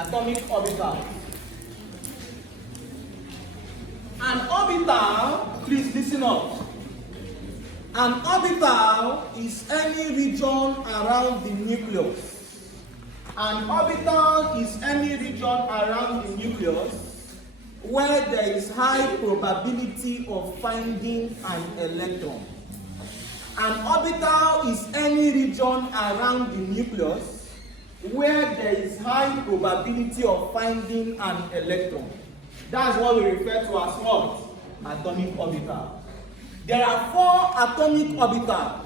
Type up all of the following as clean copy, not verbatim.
atomic orbital. An orbital, please listen up. An orbital is any region around the nucleus. An orbital is any region around the nucleus where there is high probability of finding an electron. An orbital is any region around the nucleus where there is high probability of finding an electron. That's what we refer to as what? Atomic orbital. There are 4 atomic orbitals.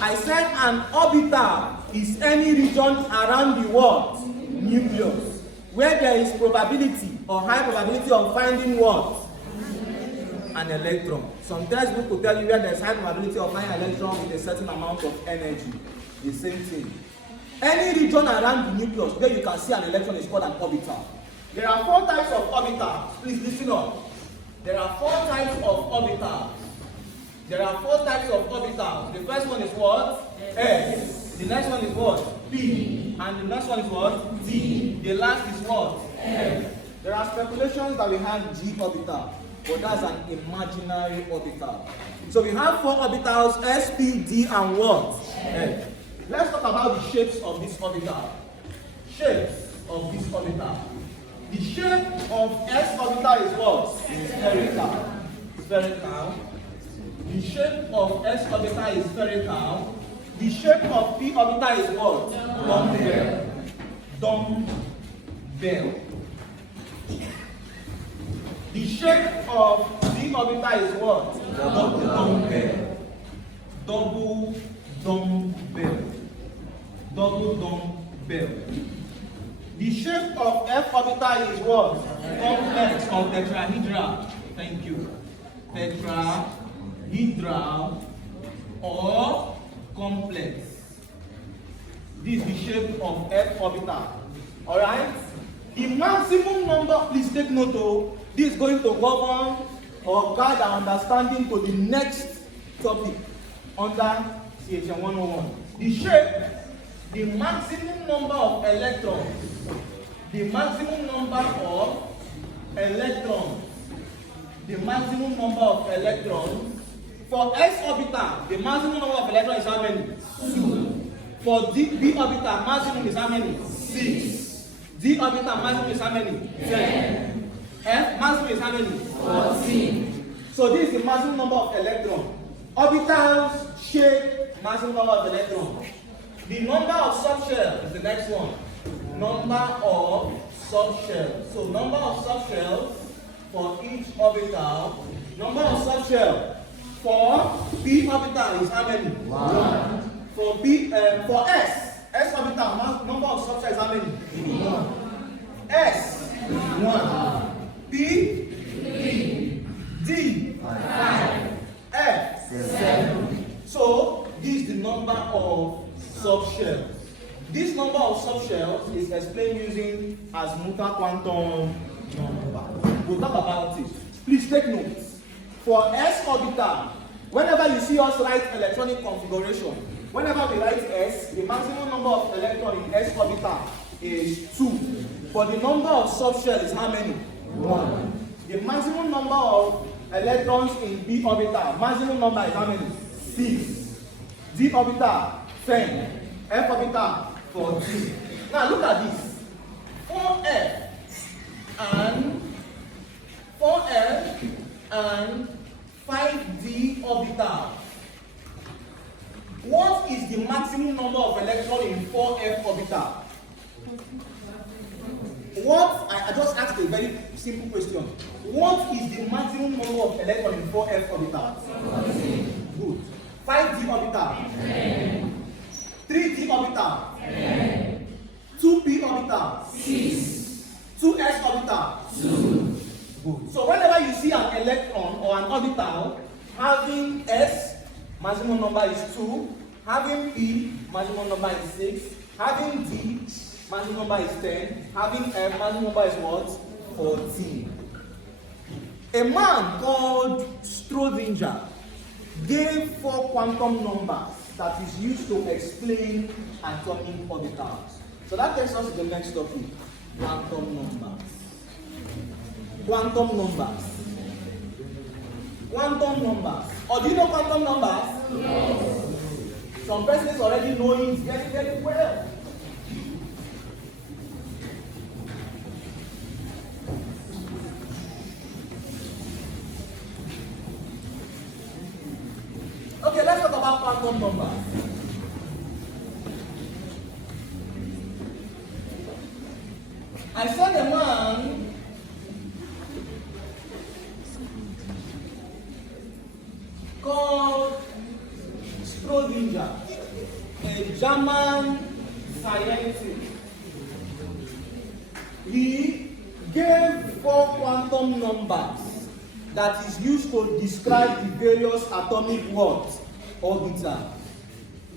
I said an orbital is any region around the what? Nucleus, where there is probability or high probability of finding what? An electron. Sometimes people tell you where there is high probability of finding an electron with a certain amount of energy. The same thing. Any region around the nucleus where you can see an electron is called an orbital. There are 4 types of orbitals. Please listen up. There are 4 types of orbitals. There are 4 types of orbitals. The first one is what? S. The next one is what? P. And the next one is what? D. The last is what? F. There are speculations that we have G orbital, but that's an imaginary orbital. So we have 4 orbitals, S, P, D, and what? F. Let's talk about the shapes of this orbital. Shapes of this orbital. The shape of S orbital is what? Spherical. Spherical. The shape of S orbital is spherical. The shape of P orbital is what? Dumbbell. Dumbbell. The shape of D orbital is what? Dumbbell. Double dumbbell. Double dumbbell. The shape of F orbital is what? Complex or tetrahedral. Thank you. Tetrahedral or complex. This is the shape of F orbital. Alright? The maximum number, please take note of, this is going to govern or guide our understanding to the next topic under CHM 101. The shape, the maximum number of electrons, the maximum number of electrons, the maximum number of electrons. For S orbital, the maximum number of electrons is how many? 2. For B orbital, maximum is how many? 6. D orbital, maximum is how many? 10. F maximum is how many? 14. So this is the maximum number of electrons. Orbitals shape maximum number of electrons. The number of subshells is the next one. Number of subshells. So number of subshells for each orbital. Number of subshells for B orbital is how many? 1. For S orbital, number of subshells is how many? 1. S 1. B 3. D 5. F 7. So this is the number of subshells. This number of subshells is explained using Azimuthal quantum number. We'll talk about it. Please take notes. For S orbital, whenever you see us write electronic configuration, whenever we write S, the maximum number of electrons in S orbital is 2. For the number of subshells is how many? 1. The maximum number of electrons in B orbital, maximum number is how many? 6. D orbital, 10. F orbital, 14. Now look at this. 4F and 5D orbital. What is the maximum number of electrons in 4F orbital? I just asked a very simple question. What is the maximum number of electrons in 4F orbital? 14. Good. 5D orbital? 10. 3D orbital? 10. 2P orbital? 6. 2S orbital? 2. Good. So whenever you see an electron or an orbital having S, maximum number is 2, having P, maximum number is 6, having D, maximum number is 10, having F, maximum number is what? 14. A man called Schrödinger gave 4 quantum numbers that is used to explain atomic orbitals. So that takes us to the next topic. Quantum numbers. Quantum numbers. Quantum numbers. Or do you know quantum numbers? Yes. Some persons already know it very, very well. Okay, let's talk about quantum numbers. I saw a man called Schrödinger, a German scientist. He gave 4 quantum numbers that is used to describe the various atomic worlds orbitals.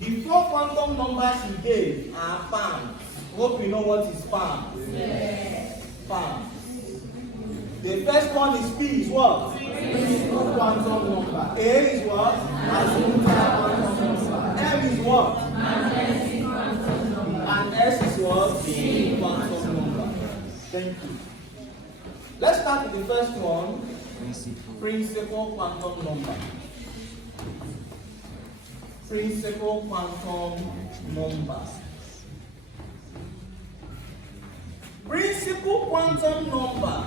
The 4 quantum numbers he gave are palms. Hope you know what is palms. Yes. Palms. The first one is P is what? Principal quantum number. A is what? Azimuthal quantum number. M is what? Magnetic quantum number. And S is what? C quantum number. Thank you. Let's start with the first one. Principal quantum number. Principal quantum number. Principal quantum number.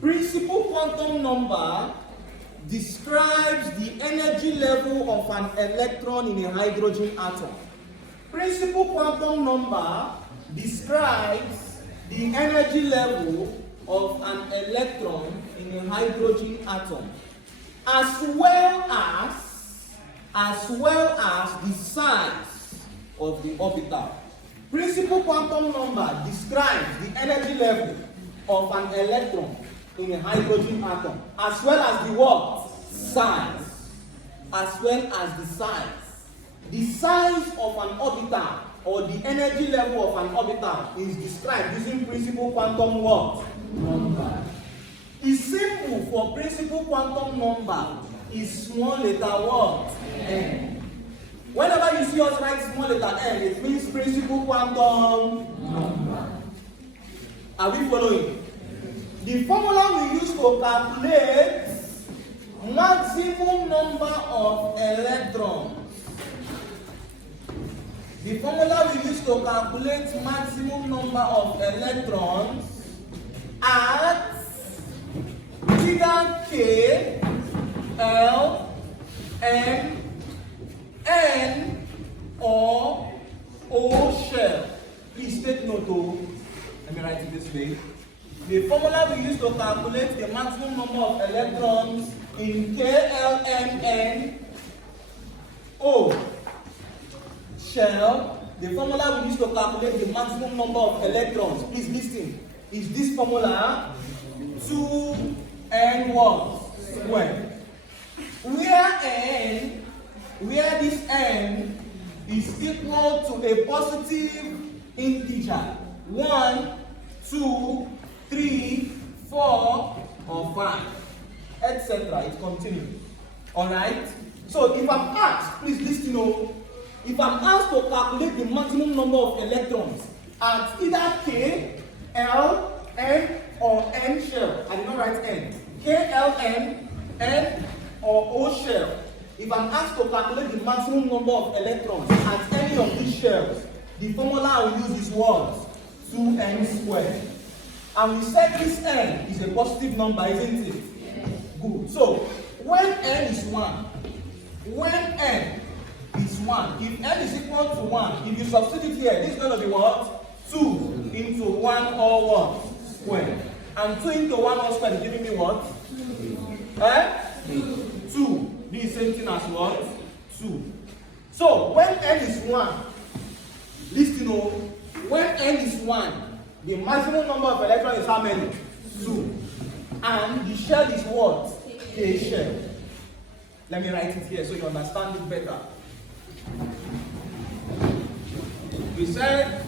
Principal quantum number describes the energy level of an electron in a hydrogen atom. Principal quantum number describes the energy level of an electron in a hydrogen atom, as well as the size of the orbital. Principal quantum number describes the energy level of an electron in a hydrogen atom, as well as the what? Size. As well as the size. The size of an orbital, or the energy level of an orbital, is described using principal quantum what? Number. The symbol for principal quantum number is small letter what? N. Whenever you see us write small letter n, it means principal quantum number. Are we following? The formula we use to calculate maximum number of electrons. The formula we use to calculate maximum number of electrons at either K, L, M, N, or O shell. Please take note of, let me write it this way. The formula we use to calculate the maximum number of electrons in K, L, M, N, O shell, the formula we use to calculate the maximum number of electrons, please listen, is this formula 2n1 squared. Where this n is equal to a positive integer 1, 2, 3, 4, or 5, etc. It continues. Alright? So if I'm asked, please listen up. If I'm asked to calculate the maximum number of electrons at either K, L, M, or N shell, I did not write N. K, L, M, N, or O shell. If I'm asked to calculate the maximum number of electrons at any of these shells, the formula I will use is what? 2n squared. And we said this n is a positive number, isn't it? Yes. Good. So, when n is 1, if n is equal to 1, if you substitute here, this is going to be what? 2 into 1 or what? Squared. And 2 into 1 or squared is giving me what? 2. This is same thing as what? 2. So, when n is 1, listen up, when n is 1, the maximum number of electrons is how many? 2. And the shell is what? K shell. Let me write it here so you understand it better. We said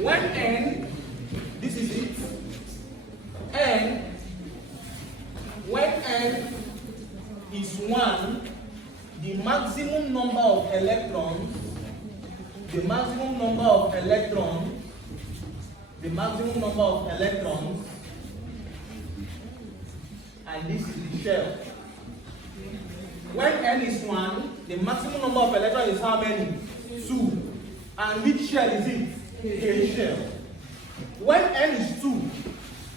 when n, this is it, n, when n is 1, the maximum number of electrons, and this is the shell. When n is 1, the maximum number of electrons is how many? 2. And which shell is it? K shell. When n is 2,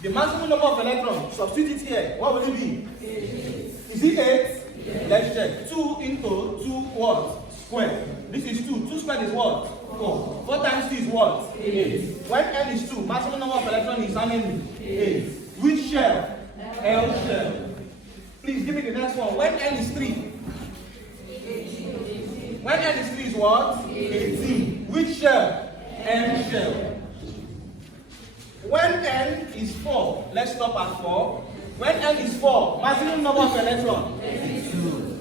the maximum number of electrons, substitute it here, what will it be? 8. Is it 8? Yes. Let's check. 2 into 2 what? Square. This is 2. 2 squared is what? 4. 4 times 2 is what? 8. When n is 2, maximum number of electrons is how many? 8. Which shell? L shell. Please give me the next one. When n is 3? When n is 3 is what? 18. Which shell? M shell. When n is 4, let's stop at 4. When n is 4, maximum number of electrons?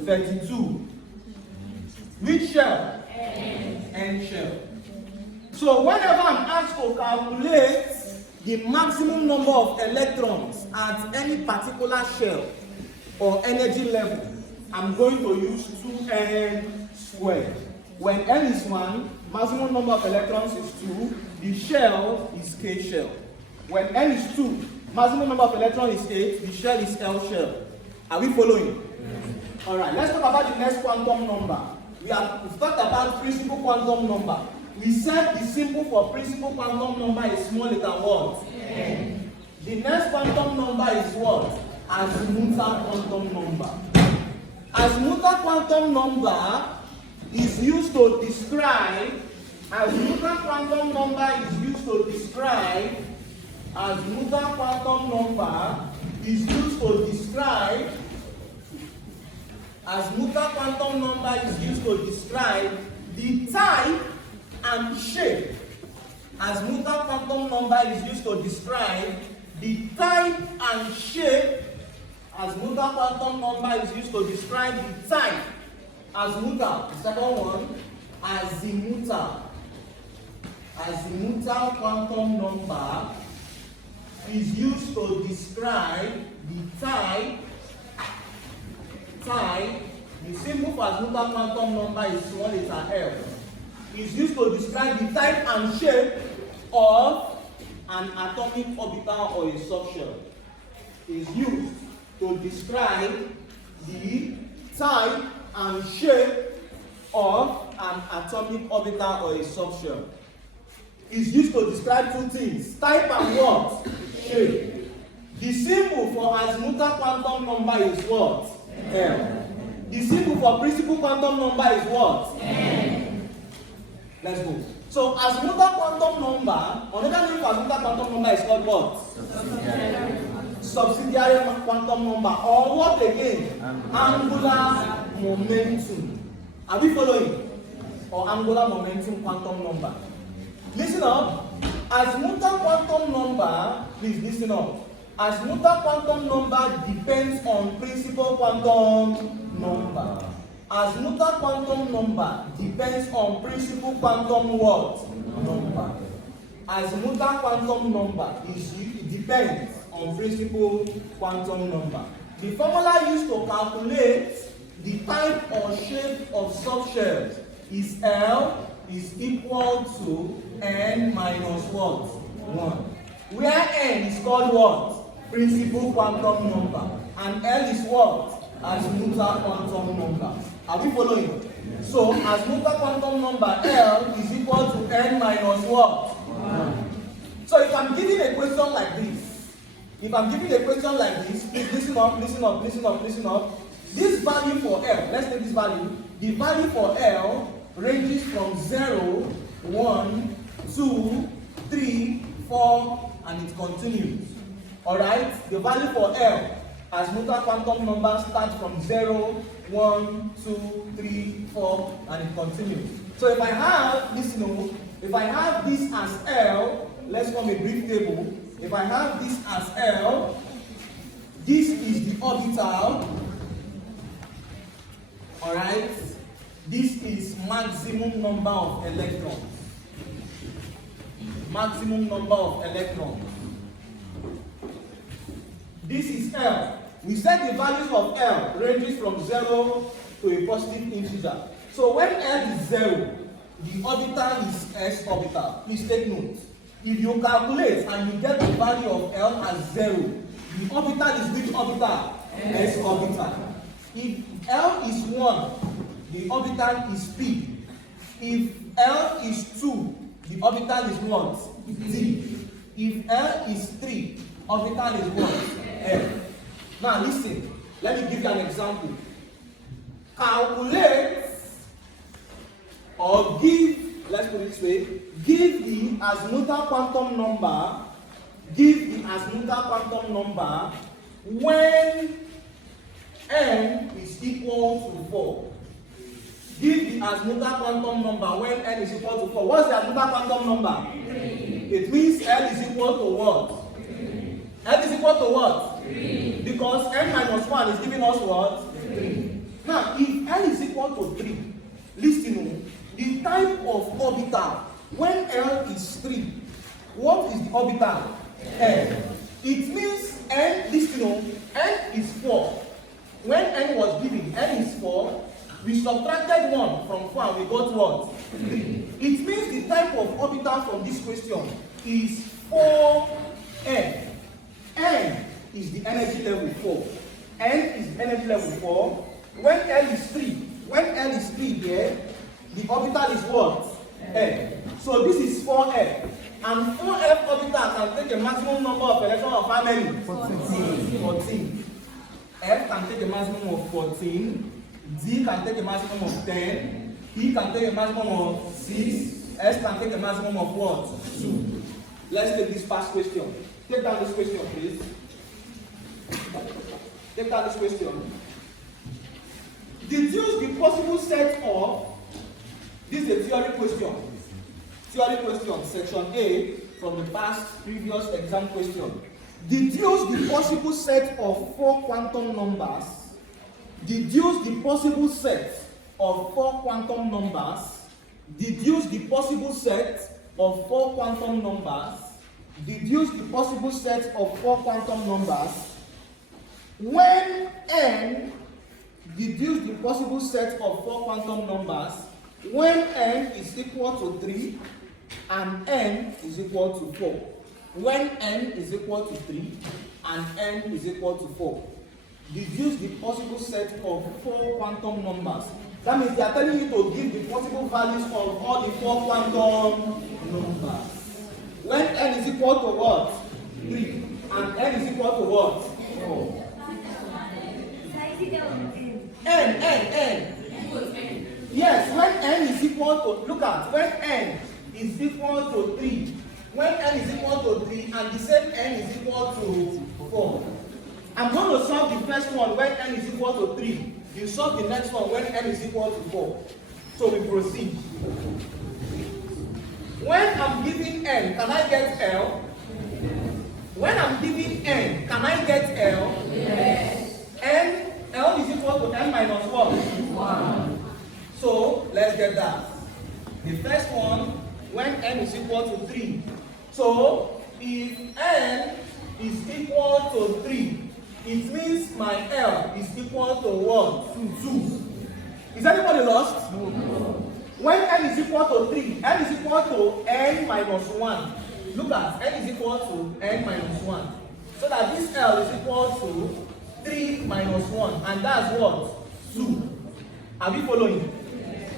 32. Which shell? N shell. So whenever I'm asked to calculate the maximum number of electrons at any particular shell or energy level, I'm going to use 2n squared. When n is 1, maximum number of electrons is 2, the shell is K shell. When n is 2, maximum number of electrons is 8, the shell is L shell. Are we following? Yes. Alright, let's talk about the next quantum number. We've talked about principal quantum number. We said the symbol for principal quantum number is small letter what? N. The next quantum number is what? Azimuthal quantum number. Azimuthal quantum number is used to describe. Azimuthal quantum number is used to describe. Azimuthal quantum number is used to describe. Azimuthal quantum number is used to describe the type and shape. Azimuthal quantum number is used to describe the type and shape. Azimuthal quantum number is used to describe the type. Azimuthal, the second one, azimuthal. Azimuthal quantum number is used to describe the type. The symbol for azimuthal quantum number is small letter L. Is used to describe the type and shape of an atomic orbital or a subshell. Is used to describe the type and shape of an atomic orbital or a subshell. Is used to describe two things: type and what? Shape. The symbol for azimuthal quantum number is what? L. The symbol for principal quantum number is what? N. Let's go. So azimuthal quantum number, another name for azimuthal quantum number is called what? Subsidiary quantum number, or what again? Angular momentum. Are we following? Or angular momentum quantum number. Listen up. Azimuthal quantum number, please listen up. Azimuthal quantum number depends on principal quantum number. Azimuthal quantum number depends on principal quantum what? Number. Azimuthal quantum number depends on principal quantum number. The formula used to calculate the type or shape of subshells is L is equal to n minus what? 1. Where n is called what? Principal quantum number. And L is what? Azimuthal quantum number. Are we following? So azimuthal quantum number L is equal to n minus what? 1. So if I'm giving a question like this, please listen up. This value for L, let's take this value. The value for L ranges from 0, 1, 2, 3, 4, and it continues. Alright? The value for L, azimuthal quantum number starts from 0, 1, 2, 3, 4, and it continues. So if I have this as L, let's form a brief table. If I have this as L, this is the orbital. Alright? This is maximum number of electrons. Maximum number of electrons. This is L. We said the values of L ranges from 0 to a positive integer. So when L is 0, the orbital is s orbital. Please take note. If you calculate and you get the value of L as 0, the orbital is which orbital? S orbital. If L is 1, the orbital is P. If L is 2, the orbital is what? D. If L is 3, orbital is what? L. Now listen, let me give you an example. Calculate or give, let's put it this way, give the azimuthal quantum number, when n is equal to 4. Give the azimuthal quantum number when n is equal to 4. What's the azimuthal quantum number? 3. It means L is equal to what? 3. L is equal to what? 3. Because n minus 1 is giving us what? 3. Now, if L is equal to 3, listen, the type of orbital, when L is 3, what is the orbital? N. It means n, listen, n is 4. When n was given, n is 4, we subtracted 1 from 4 and we got what? 3. It means the type of orbital from this question is 4n. N is the energy level 4. N is the energy level 4. When L is 3 here, the orbital is what? N. So this is 4n. And 4f orbital can take a maximum number of electrons of how many? 14. F can take a maximum of 14. D can take a maximum of 10. E can take a maximum of 6. S can take a maximum of what? 2. Let's take this past question. Take down this question, please. Take down this question. Deduce the possible set of, this is a theory question. Theory question, section A, from the past previous exam question. Deduce the possible set of 4 quantum numbers. Deduce the possible set of 4 quantum numbers. Deduce the possible set of 4 quantum numbers. Deduce the possible set of 4 quantum numbers. When n, deduce the possible set of 4 quantum numbers when n is equal to 3 and n is equal to 4. When n is equal to 3 and n is equal to 4. Deduce the possible set of 4 quantum numbers. That means they are telling you to give the possible values of all the 4 quantum numbers. When n is equal to what? 3 and n is equal to what? 4. N. Yes, when n is equal to, look at, when n is equal to 3, when n is equal to 3 and the same n is equal to 4. I'm going to solve the first one when n is equal to 3. You solve the next one when n is equal to 4. So we proceed. When I'm giving n, can I get L? When I'm giving n, can I get L? Yes. L is equal to n minus what? 1. So let's get that. The first one, when n is equal to 3. So if n is equal to 3, it means my L is equal to what? 2. Is anybody lost? No. When n is equal to 3, n is equal to n minus 1. Look at, n is equal to n minus 1. So that this L is equal to 3 minus 1, and that's what? 2. Are we following?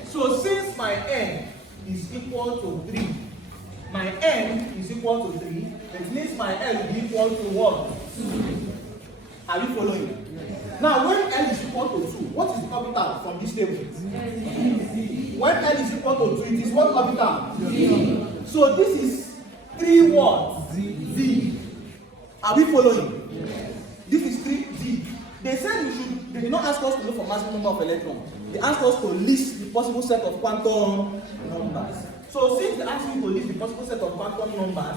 So since my n is equal to 3, my n is equal to 3, it means my L is equal to what? 2. Are you following? Now when L is equal to 2, what is the orbital from this table? When L is equal to 2, it is what orbital? Z. So this is 3 what? Z. Are we following? This is 3Z. They said they did not ask us to look for maximum number of electrons. They asked us to list the possible set of quantum numbers. So since they asked me to list the possible set of quantum numbers,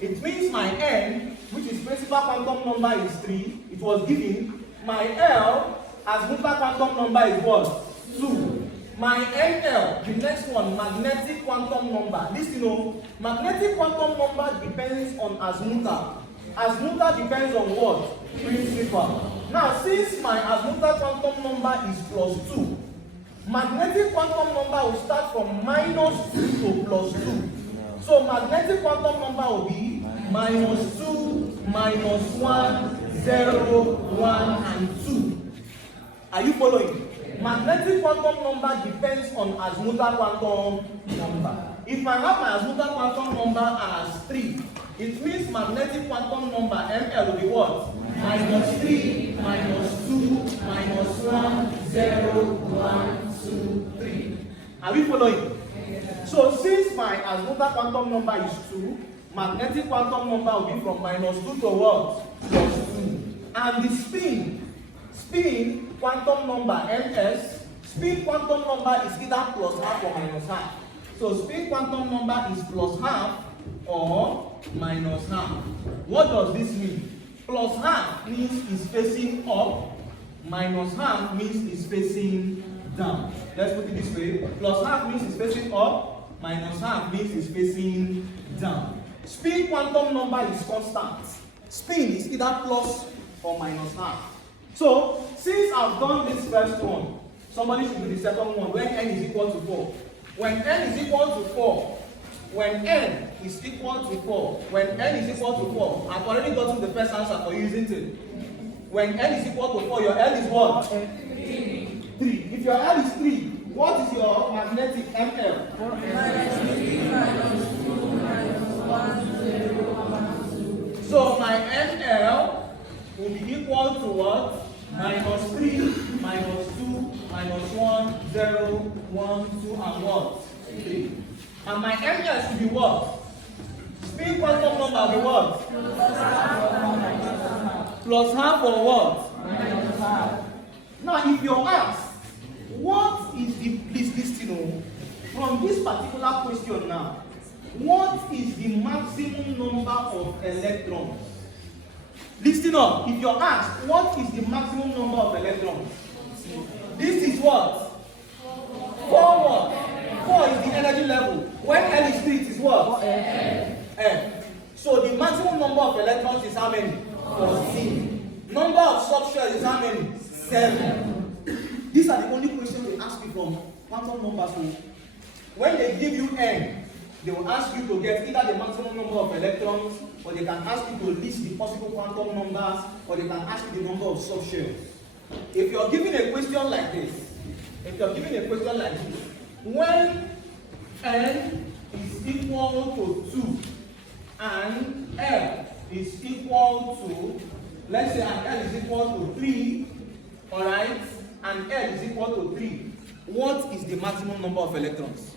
it means my n, which is principal quantum number, is 3. It was given. My L as multiple quantum number is what? 2. My NL, the next one, magnetic quantum number. Listen, magnetic quantum number depends on azimuthal. Azimuthal depends on what? Principal. Now, since my azimuthal quantum number is +2, Magnetic quantum number will start from -2 to +2. So magnetic quantum number will be -2, -1, 0, 1, and 2. Are you following? Magnetic quantum number depends on azimuthal quantum number. If I have my azimuthal quantum number as 3, it means magnetic quantum number ML will be what? -3, -2, -1, 0, 1, 2, 3. Are we following? So since my azimuthal quantum number is 2, magnetic quantum number will be from -2 to what? +2. And the spin quantum number ms, spin quantum number is either +half or -half. So spin quantum number is +half or -half. What does this mean? +half means it's facing up, -half means it's facing down. Let's put it this way. +half means it's facing up, -half means it's facing down. Spin quantum number is constant. Spin is either plus or -half. So, since I've done this first one, somebody should do the second one when n is equal to 4. When n is equal to 4, when n is equal to 4, when n is equal to 4, I've already gotten the first answer for you, isn't it? When n is equal to 4, your L is what? 3. If your L is 3, what is your magnetic ML? So my ML will be equal to what? -3, -2, -1, 0, 1, 2, and what? 3. And my ML should be what? Spin quantum number will be what? +half or what? Now, if you're asked, what is the, please listen, from this particular question now, what is the maximum number of electrons? Listen up. If you're asked, what is the maximum number of electrons? This is what? 4 what? 4 is the energy level. When L is 3, it is what? F. So the maximum number of electrons is how many? 14. Number of subshells is how many? 7. These are the only questions they ask you from quantum numbers. When they give you n, they will ask you to get either the maximum number of electrons, or they can ask you to list the possible quantum numbers, or they can ask you the number of subshells. If you're given a question like this, when n is equal to 2 and L is equal to, let's say an L is equal to 3, alright, and L is equal to 3, what is the maximum number of electrons?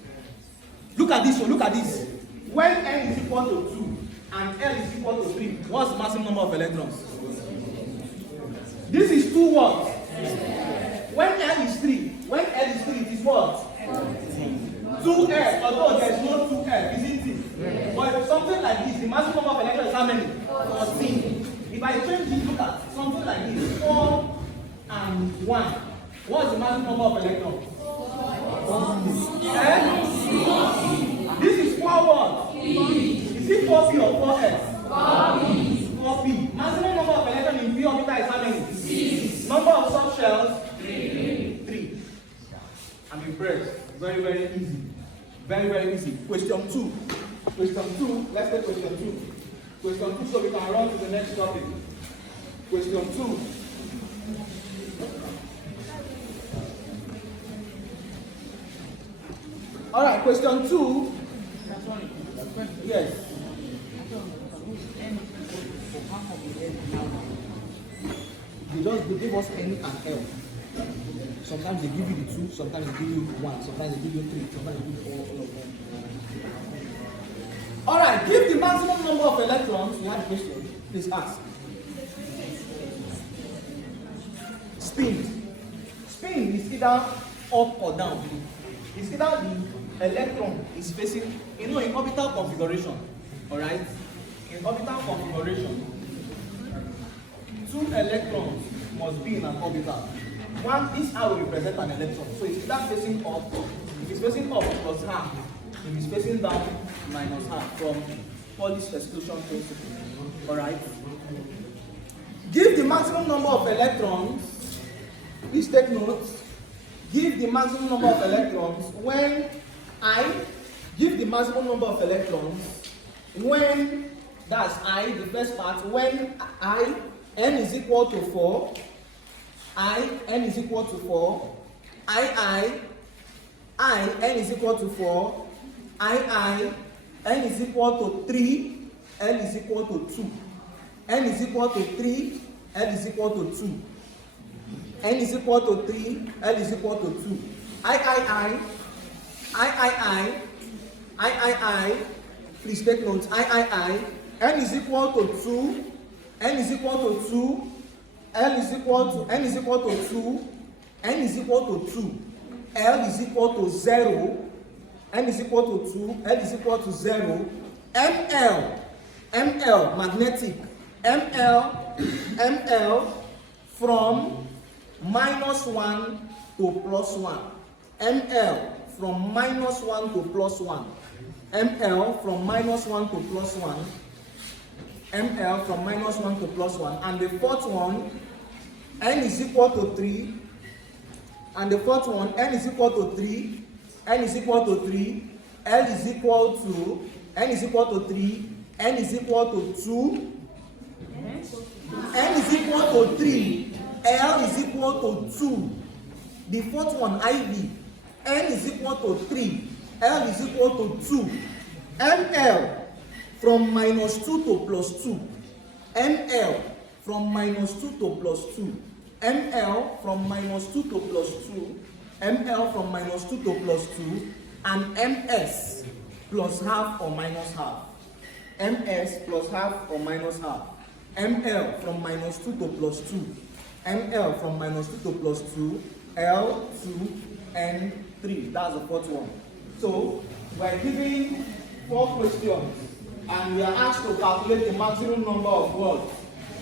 Look at this one, look at this. When n is equal to 2 and L is equal to 3, what's the maximum number of electrons? This is 2 what? When L is 3, it is what? 2L, although there is no 2L, isn't it? But if something like this, the maximum number of electrons is how many? 14. If I change it, look at something like this, 4 and 1. What's the maximum number of electrons? This is 4 what? Is it 4p or 4s? 4p. Maximum number of electrons in p orbital is how many? 6. Number of subshells? 3. I'm impressed. Very, very easy. Very, very easy. Question 2. Question 2. Let's take question 2. Question 2, so we can run to the next topic. Question 2. Alright, question 2. Yes. They give us N and L. Sometimes they give you the 2, sometimes they give you 1, sometimes they give you 3, sometimes they give you all of them. Alright, give the maximum number of electrons. You have a question. Please ask. Spin. Spin is either up or down. It's either the electron is facing, in orbital configuration. Alright? In orbital configuration, 2 electrons must be in an orbital. One, this R will represent an electron. So it's either facing up. If it's facing up, +half. If it's facing down, -half from Pauli's exclusion principle. Alright? Give the maximum number of electrons. Please take note. give the maximum number of electrons when give the maximum number of electrons when, that's I, the first part, when n is equal to 4, n is equal to 4, n is equal to 4, n is equal to 3, n is equal to 2, n is equal to 3, n is equal to 2, n is equal to 3, n is equal to 2, I, please take notes, n is equal to 2, n is equal to 2, n is equal to 2, n is equal to 2, L is equal to 0, n is equal to 2, L is equal to 0, ML, magnetic, ML from -1 to +1, ML from -1 to +1, ML from -1 to +1, ML from -1 to +1, and the fourth one, n is equal to 3, and the fourth one, n is equal to 3, n is equal to 3, L is equal to, n is equal to 3, n is equal to 2, n is equal to 3, L is equal to 2. The fourth one, IV, n is equal to 3, L is equal to 2. ML from -2 to +2, ML from -2 to +2, ML from -2 to +2, ML from -2 to +2, and MS plus half or minus half. MS plus half or minus half. ML from -2 to +2, ML from -2 to +2, L, 2, and 3. That's the fourth one. So we're giving 4 questions, and we are asked to calculate the maximum number of what?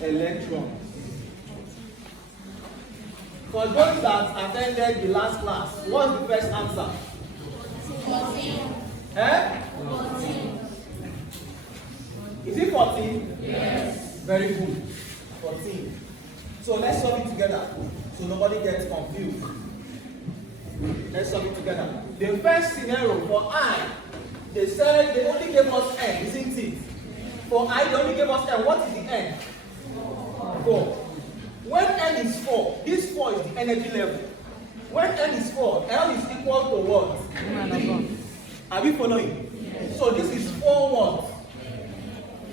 Electrons. For those that attended the last class, what's the first answer? 14. Eh? 14. Is it 14? Yes. Very good. 14. So let's solve it together so nobody gets confused. Let's solve it together. The first scenario for I, they said they only gave us n, isn't it? For I, they only gave us n. What is the n? 4. When n is 4, this 4 is the energy level. When n is 4, L is equal to what? 3. Are we following? Yes. So this is 4 what?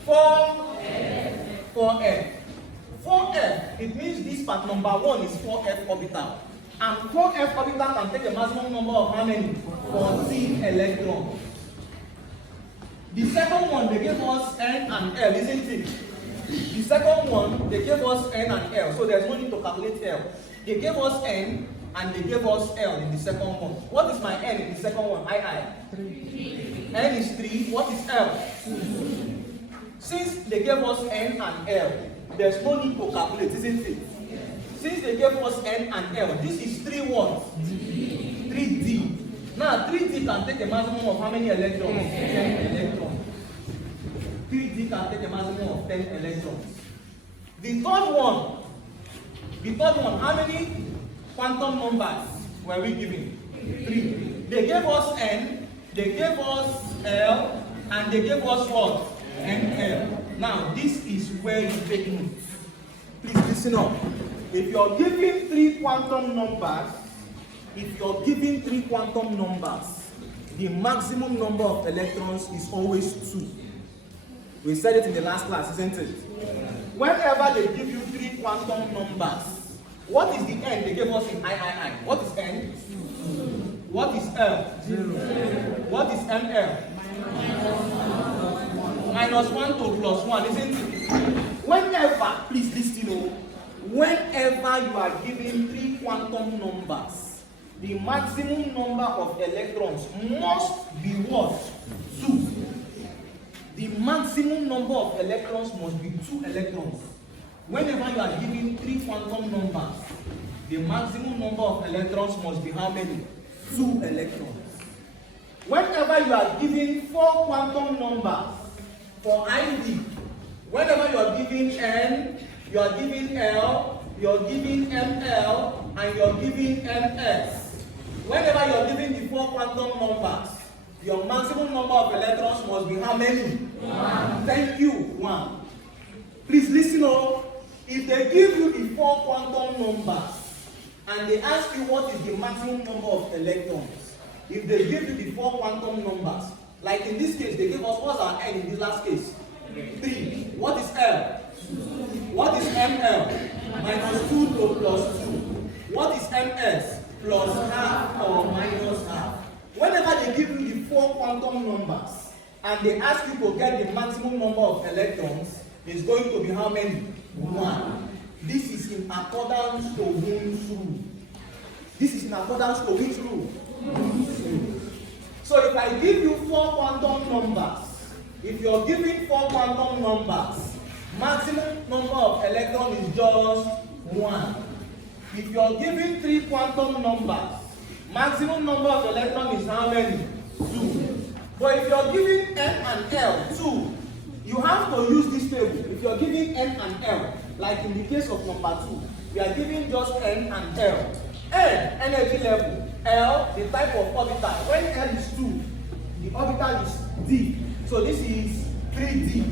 4F. 4F, it means this part number 1 is 4F orbital. And 4F orbital can take a maximum number of how many? 14 electrons. The second one, they gave us N and L, isn't it? The second one, they gave us N and L, so there's no need to calculate L. They gave us N and they gave us L in the second one. What is my N in the second one? 3. N is 3. What is L? 2. Since they gave us N and L, there's no need to calculate, isn't it? Since they gave us N and L, this is 3 what? 3D. Now 3D can take a maximum of how many electrons? 10 electrons. 3D can take a maximum of 10 electrons. The third one, how many quantum numbers were we given? 3. They gave us N, they gave us L, and they gave us what? NL. Now this is where you take notes. Please listen up. If you're giving 3 quantum numbers, the maximum number of electrons is always 2. We said it in the last class, isn't it? Whenever they give you 3 quantum numbers, what is the n they gave us in III? What is n? What is L? 0. What is ML? -1 to +1, isn't it? Whenever, please listen, whenever you are given 3 quantum numbers, the maximum number of electrons must be what? 2. The maximum number of electrons must be 2 electrons. Whenever you are given 3 quantum numbers, the maximum number of electrons must be how many? 2 electrons. Whenever you are given 4 quantum numbers for ID, whenever you are giving N, you are giving L, you are giving ML, and you are giving MS, Whenever you're given the 4 quantum numbers, your maximum number of electrons must be how many? 1. Thank you. 1. Please listen up. If they give you the 4 quantum numbers and they ask you what is the maximum number of electrons, if they give you the 4 quantum numbers, like in this case, they gave us what's our n in this last case? 3. What is L? What is ML? Minus 2 to plus 2. What is MS? Plus half or minus half. Whenever they give you the 4 quantum numbers and they ask you to get the maximum number of electrons, it's going to be how many? 1. This is in accordance to Wun's rule. This is in accordance to which rule? So if I give you 4 quantum numbers, if you're giving 4 quantum numbers, maximum number of electrons is just 1. If you're giving 3 quantum numbers, maximum number of electrons is how many? 2. But if you're giving n and L 2, you have to use this table. If you're giving n and L, like in the case of number 2, we are giving just n and L. N, energy level. L, the type of orbital. When L is 2, the orbital is D. So this is 3D.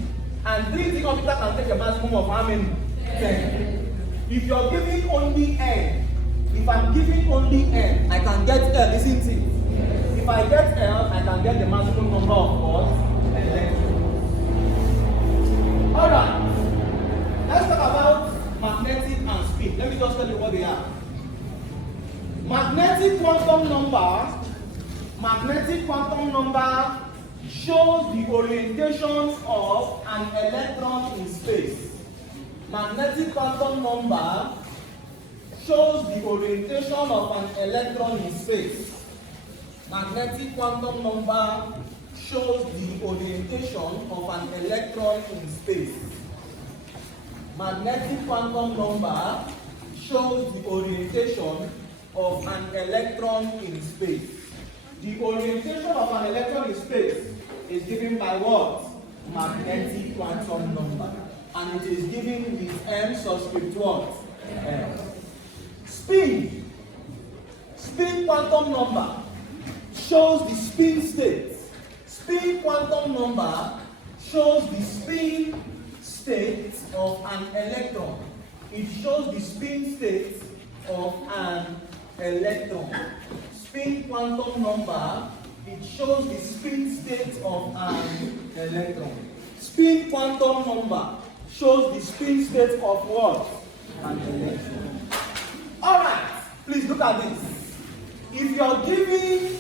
And 3D orbital can take a maximum of how many? 10. If you're giving only n, if I'm giving only n, I can get L, isn't it? If I get L, I can get the maximum number of what? Electrons. Alright. Let's talk about magnetic and spin. Let me just tell you what they are. Magnetic quantum number shows the orientation of an electron in space. Magnetic quantum number shows the orientation of an electron in space. Magnetic quantum number shows the orientation of an electron in space. Magnetic quantum number shows the orientation of an electron in space. The orientation of an electron in space is given by what? Magnetic quantum number. And it is given with m subscript what? M. Spin. Spin quantum number shows the spin state. Spin quantum number shows the spin state of an electron. It shows the spin state of an electron. Spin quantum number, it shows the spin state of an electron. Spin quantum number shows the spin state of what? An electron. Alright, please look at this. If you're giving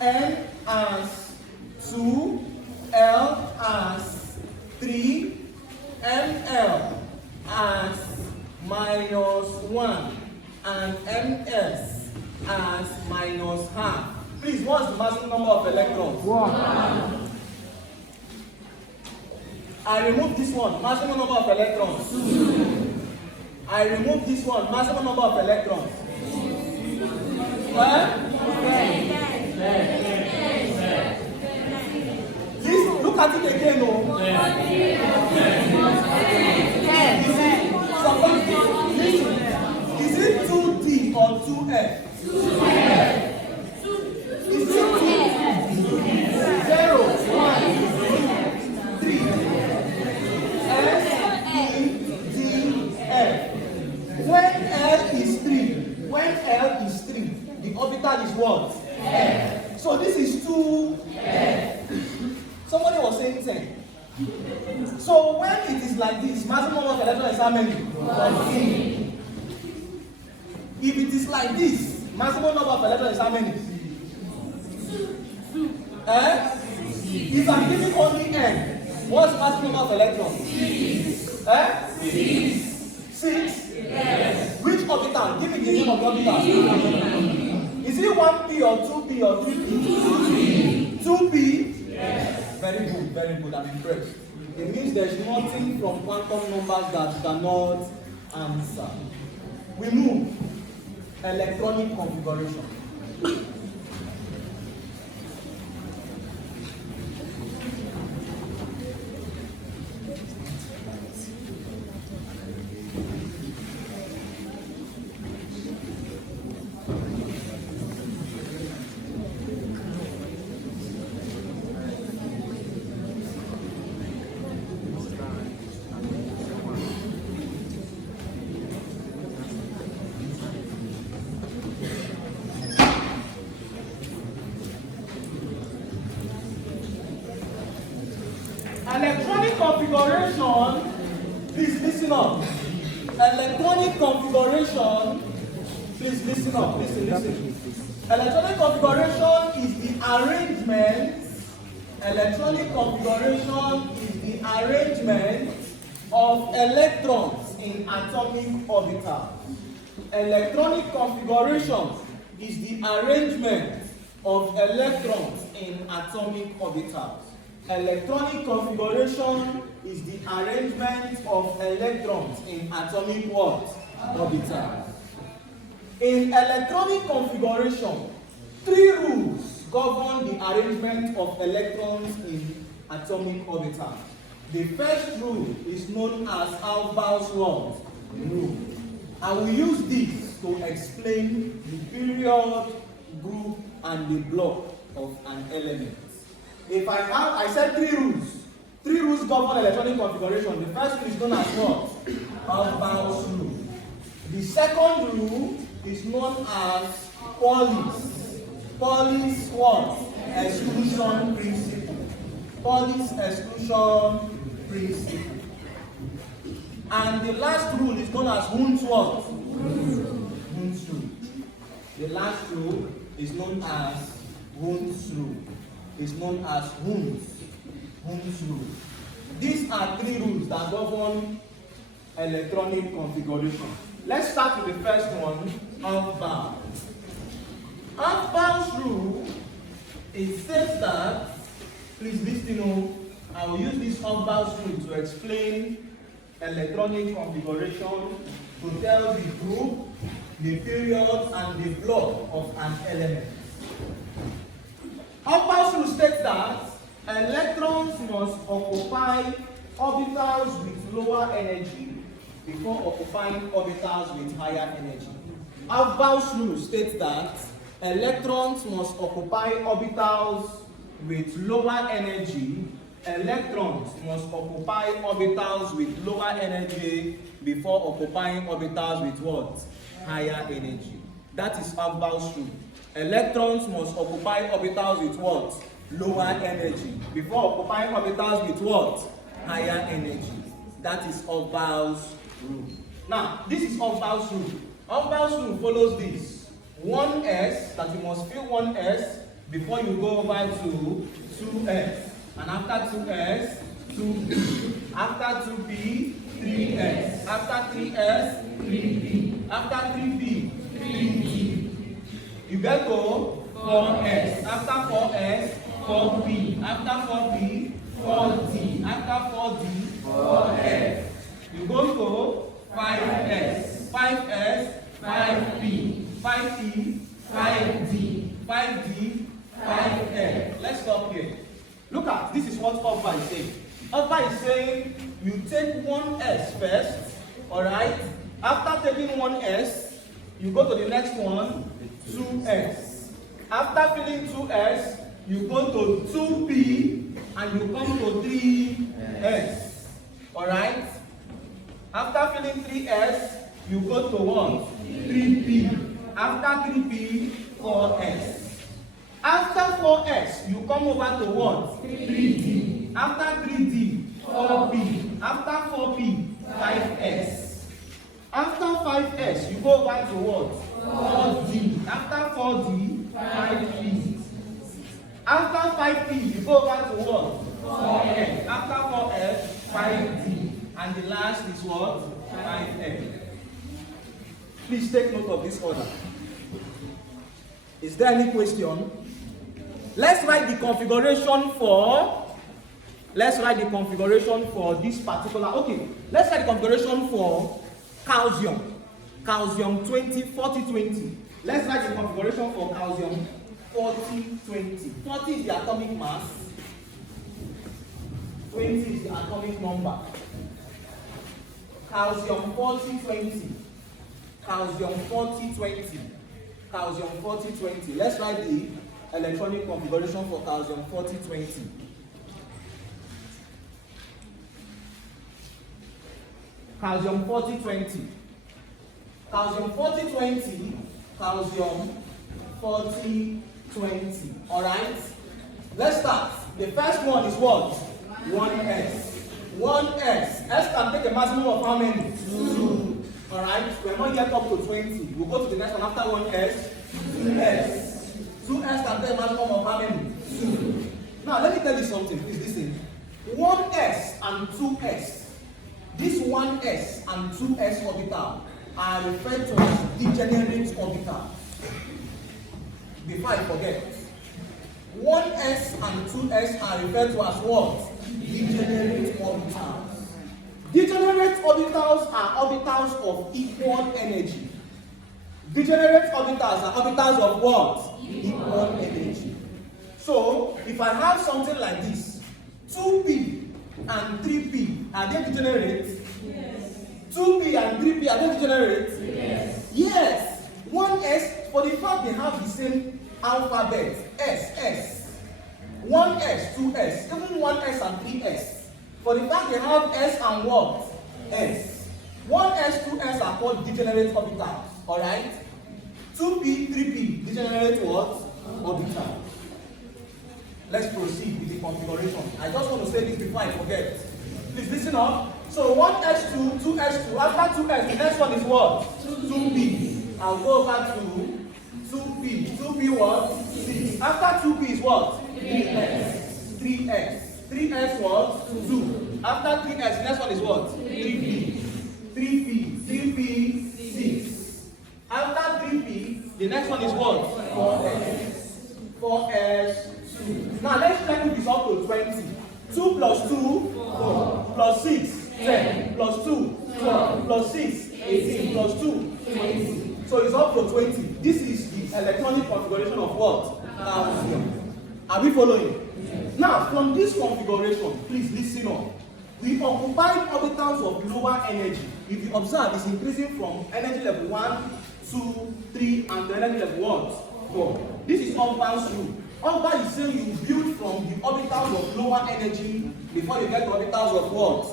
n as 2, L as 3, ML as minus 1, and MS as minus half. Please, what's the maximum number of electrons? 1. I remove this one, maximum number of electrons. 2. I remove this one, maximum number of electrons. 10. This, look at it again, no? Is it 2D or 2F? 2F. Is it 2? 0, 1, 2, 3. S, E, D, F. When L is 3, the orbital is what? F. So this is 2F. Somebody was saying 10. So when it is like this, maximum of electron is how many? 14. If it is like this, maximum number of electrons is how many? 2. If I'm giving only n, what's the maximum number of electrons? 6. 6? Yes. Which orbital? Give me the name of the orbital. Is it 1p or 2p or 3p? 2p. 2p? Yes. Very good, very good. I'm impressed. It means there's nothing from quantum numbers that cannot answer. We move. Electronic configuration. Electronic configuration, please listen up. Electronic configuration, please listen up, listen. Electronic configuration is the arrangement, electronic configuration is the arrangement of electrons in atomic orbitals. Electronic configuration is the arrangement of electrons in atomic orbitals. Electronic configuration is the arrangement of electrons in atomic what? Orbitals. In electronic configuration, 3 rules govern the arrangement of electrons in atomic orbitals. The first rule is known as Alpha's what? Rule. I will use this to explain the period, group, and the block of an element. If I said 3 rules. 3 rules govern electronic configuration. The first is known as what? Alpha's rule. The second rule is known as Pauli's what? Exclusion principle. Pauli's exclusion principle. And the last rule is known as Hund's what? Hund's rule. The last rule is known as Hund's rule. Is known as Hund's rule. These are 3 rules that govern electronic configuration. Let's start with the first one, Alpha. Alpha's rule, it says that, please listen, I will use this Alpha's rule to explain electronic configuration, to tell the group, the period, and the block of an element. Alpha's rule states that electrons must occupy orbitals with lower energy before occupying orbitals with higher energy. Alpha's rule states that electrons must occupy orbitals with lower energy. Electrons must occupy orbitals with lower energy before occupying orbitals with what? Higher energy. That is Alpha's rule. Electrons must occupy orbitals with what? Lower energy before occupying orbitals with what? Higher energy. That is Alpha's rule. Now, this is Alpha's rule. Alpha's rule follows this. 1s, that you must fill 1s before you go over to 2s. And after 2s, 2p. After 2p, 3s. After 3s, 3p. After 3p, 3d. You get to 4s. After 4s, 4p. After 4p, 4d. After 4d, 4s. You go to 5s. 5s, 5p. 5p, 5d. 5d, 5f. Let's stop here. Look at, this is what Alpha is saying. Alpha is saying you take 1s first, alright? After taking 1s, you go to the next one, 2s. After filling 2s, you go to 2p and you come to 3s. Alright? After filling 3s, you go to what? 3p. After 3p, 4s. After 4s, you come over to what? 3d. After 3d, 4p. After 4p, 5s. After 5s, you go over to what? 4d. After 4d, 5p. After 5p, you go over to what? 4s. After 4s, 5d. And the last is what? 5f. Please take note of this order. Is there any question? Let's write the configuration for this particular, okay, let's write the configuration for calcium. Calcium 4020. Let's write the configuration for calcium 4020. 40 is the atomic mass. 20 is the atomic number. Calcium 4020. Calcium 4020. Calcium 4020. Let's write the electronic configuration for calcium 4020. Calcium 4020. Calcium 4020. Calcium 4020. Alright? Let's start. The first one is what? 1s. 1s. S can take a maximum of how many? 2. Alright, we're not yet up to 20. We'll go to the next one after 1s. 2s. 2s can take a maximum of how many? 2. Now, let me tell you something. Please listen. 1s and 2s. This 1s and 2s orbital are referred to as degenerate orbitals. Before I forget, 1s and 2s are referred to as what? Degenerate orbitals. Degenerate orbitals are orbitals of equal energy. Degenerate orbitals are orbitals of what? Equal energy. So, if I have something like this, 2p and 3p, are they degenerate? Yes. 2p and 3p, are they degenerate? Yes. Yes. 1s, for the fact they have the same alphabet, S. 1s, 2s, even 1s and 3s. For the fact they have s and what? S. 1s, 2s are called degenerate orbitals. Alright? 2p, 3p, degenerate what? Orbitals. Let's proceed with the configuration. I just want to say this before I forget. Please listen up. So 1s2, 2s2. After 2s, the next one is what? 2p. I'll go back to 2p. 2p what? 6. After 2p is what? 3s. 3s. 3s what? 2. After 3s, the next one is what? 3p. 3p. 6. After 3p, the next one is what? 4s. 4s. 2. Now let's try to this up to 20. 2 plus 2, 4. Plus 6, 10. Plus 2, 12. Plus 6, 18. Plus 2, 20. So it's up to 20. This is the electronic configuration of what? Calcium. Are we following? Yes. Now, from this configuration, please listen up. We occupied orbitals of lower energy. If you observe, it's increasing from energy level 1, 2, 3, and the energy level what? 4. This is Orban's rule. Orban is saying you build from the orbitals of lower energy before you get to orbitals of what?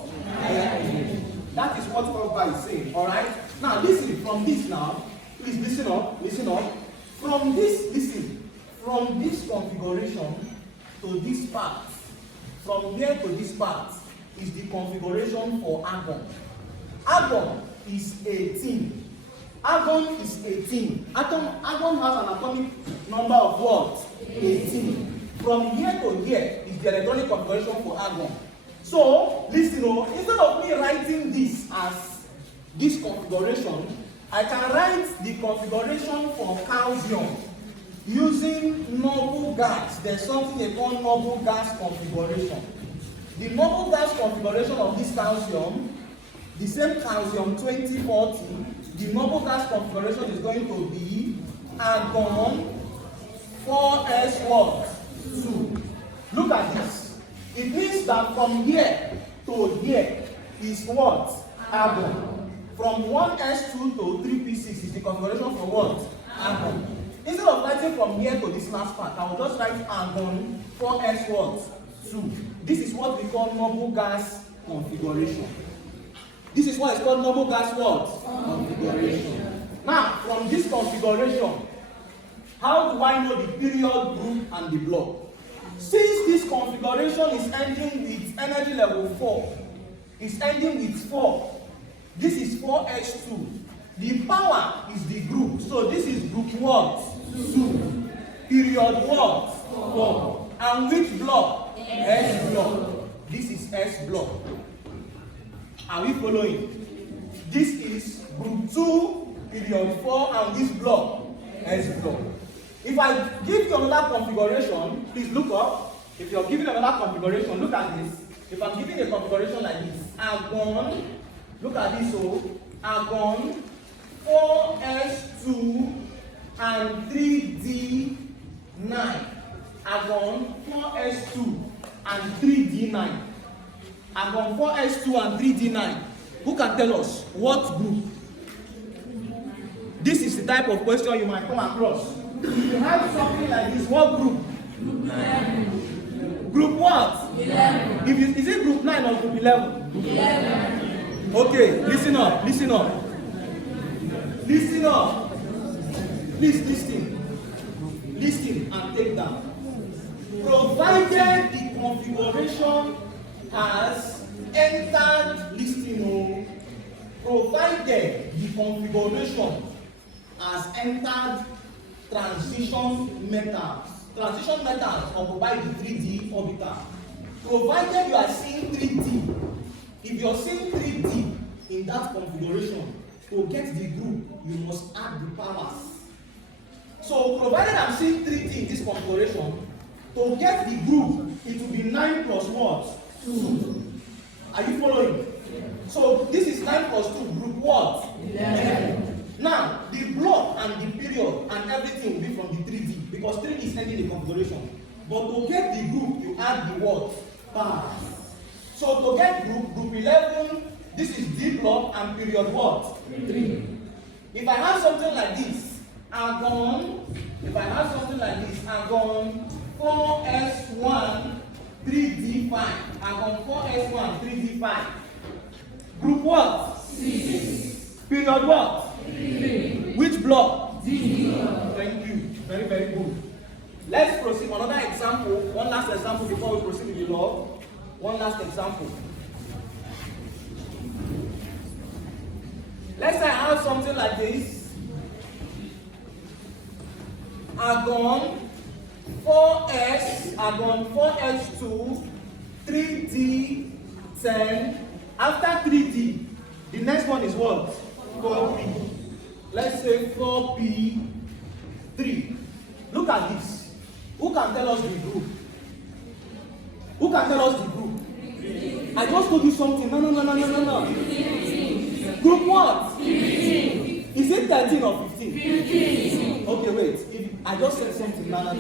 Higher energy. That is what Orban is saying. Alright? Now listen, from this now, please listen up. From this configuration to this part, from here to this part is the configuration for argon. Argon is 18. Argon is 18. Argon has an atomic number of what? 18. From here to here is the electronic configuration for argon. So, listen, instead of me writing this as this configuration, I can write the configuration for calcium using noble gas. There's something they call noble gas configuration. The noble gas configuration of this calcium, the same calcium 2040, the noble gas configuration is going to be argon 4s what? 2. Look at this. It means that from here to here is what? Argon. From 1s2 to 3p6 is the configuration for what? Argon. Instead of writing from here to this last part, I will just write argon 4s what? 2. This is what we call noble gas configuration. This is what is called noble gas what? Configuration. Now, from this configuration, how do I know the period, group, and the block? Since this configuration is ending with energy level 4, it's ending with 4. This is 4s2. The power is the group. So this is group what? 2. Period what? 4. And which block? S block. This is S block. Are we following? This is group 2, period 4, and this block, S block. If I give you another configuration, please look up. If you're giving another configuration, look at this. If I'm giving a configuration like this, argon, look at this, so argon 4s2 and 3d9. Argon 4s2 and 3d9. Argon 4s2 and 3d9. Who can tell us what group? This is the type of question you might come across. If you have something like this, what group? Group 9. Group what? 11. Is it group 9 or group 11? Group 11. Okay, listen up. Please listen and take down. Provided the configuration provided the configuration has entered transition metals. Transition metals occupy the 3D orbital. Provided you are seeing 3D, if you are seeing 3D in that configuration, to get the group, you must add the powers. So, provided I'm seeing 3D in this configuration, to get the group, it will be 9 plus what? 2. Are you following? So, this is 9 plus 2, group what? 11. Now, the block and the period and everything will be from the 3D, because 3D is ending the configuration. But to get the group, you add the what? Powers. So, to get group 11, this is D block and period what? 3. If I have something like this, argon, argon 4s1 3d5, argon 4s1 3d5. Group what? 6. Period what? 3. Which block? D. Thank you. Very, very good. Let's proceed. Another example. One last example before we proceed with the law. One last example. Let's say I have something like this. Argon 4s, argon 4s2, 3d10. After 3d, the next one is what? 4p. Let's say 4p3. Look at this. Who can tell us the group? Who can tell us the group? I just told you something. No. Group what? 15. Is it 13 or 15? 15. Okay, wait. If I just said something. No.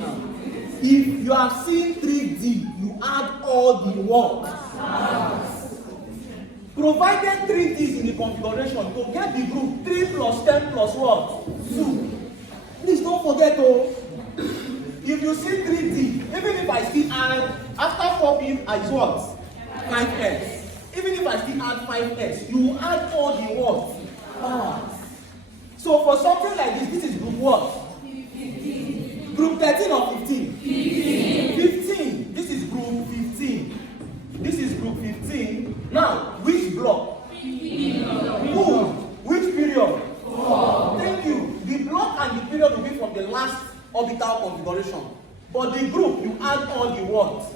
If you are seeing 3D, you add all the work. Provided 3Ds in the configuration, to get the group 3 plus 10 plus what? 2. Please don't forget, oh. If you see 3D, even if I still add, after 4p is what? 5s. Even if I still add 5s, you add all the what? So for something like this is group what? 15. Group 13 or 15? 15. This is group 15. This is group 15. Now, which block? Who? Which period? 4. Thank you. The block and the period will be from the last orbital configuration. But the group, you add all the what?